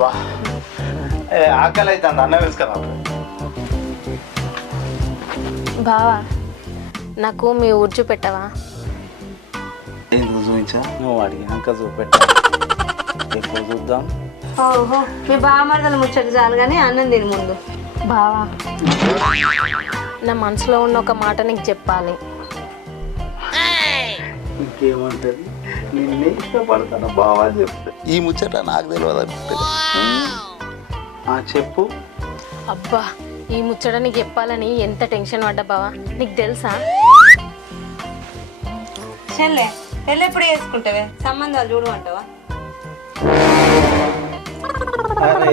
బా ఆకలి అవుతుంది, అన్నం వేసుకురా. బావా నాకు మీ ఊరు చూపెట్టవా? ఎందుకు చూపించా? నువ్వు అడిగినాక చూపెట్టా. ఎప్పుడు చూద్దాం? ఓహో మీ బామర్దలు ముచ్చట చాలు కానీ అన్నం తిని ముందు. బావా నా మనసులో ఉన్న ఒక మాట నీకు చెప్పాలి. ఇంకేమంటది? నిన్నే ఇష్టపడతాను బావా చెప్తే. ఈ ముచ్చట నాకు తెలియదు. చెప్పు. అబ్బా ఈ ముచ్చట నీకు చెప్పాలని ఎంత టెన్షన్ పడ్డా బావా, నీకు తెలుసా? చెల్లె పెళ్ళి ఎప్పుడు చేసుకుంటావే? సంబంధాలు చూడమంటావా? అరే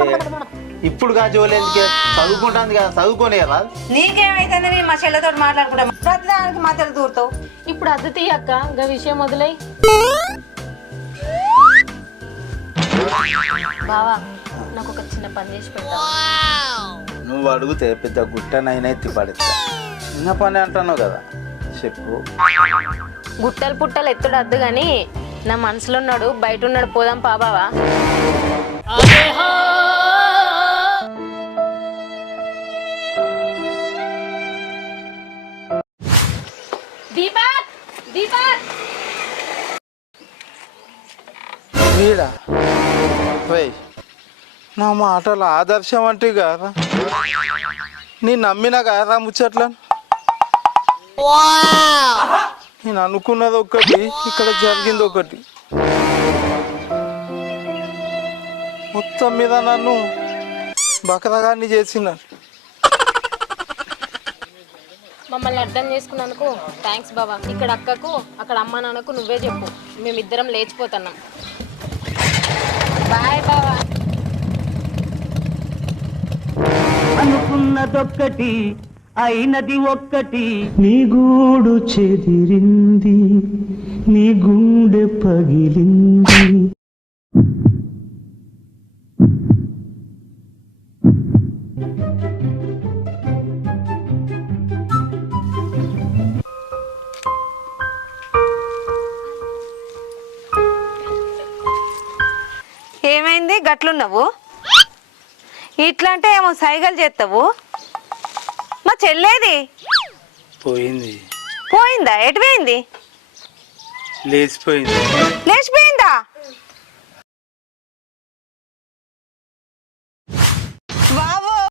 ఇప్పుడు కా జోలేందుకే, చదువుకుంటాను కదా, చదువుకోనే కదా. నీకేమైతుంది? నేను మా చెల్లెతో మాట్లాడుకుంటా, ప్రతిదానికి మధ్యలో దూరుతావు. ఇప్పుడు అద్దు తీయక్క, గా విషయం వదిలేయ్. బావా నాకు ఒక చిన్న పని చేసి పెట్టావా? నువ్వు అడిగితే పెద్ద గుట్టనైనా ఎత్తి పడేస్తా. చిన్న పని అంటున్నావు కదా, చెప్పు. గుట్టలు పుట్టలు ఎత్తుడు అద్దు గాని నా మనసులో ఉన్నాడు, బయట ఉన్నాడు, పోదాం పా బావా. దీపక్ దీపక్ వీడా పోయి నా మాటలు ఆదర్శం అంటే కదా, నీ నమ్మిన కదా ముచ్చట్లను. నేను అనుకున్నది ఒకటి, ఇక్కడ జరిగింది ఒకటి. మొత్తం మీద నన్ను బకరగాన్ని చేసినారు. మమ్మల్ని అర్థం చేసుకున్నందుకు థ్యాంక్స్ బావా. ఇక్కడ అక్కకు అక్కడ అమ్మ నాన్నకు నువ్వే చెప్పు, మేమిద్దరం లేచిపోతున్నాం. బాయ్ బావా. అనుకున్నదొక్కటి అయినది ఒక్కటి, నీ గూడు చెదిరింది, నీ గుండె పగిలింది. ఏమైంది గట్లున్నావు? ఇట్లా అంటే ఏమో సైగలు చేస్తావు. మా చెల్లేది పోయింది. పోయిందా? ఎటు పోయింది? లేచిపోయింది. లేచిపోయిందా?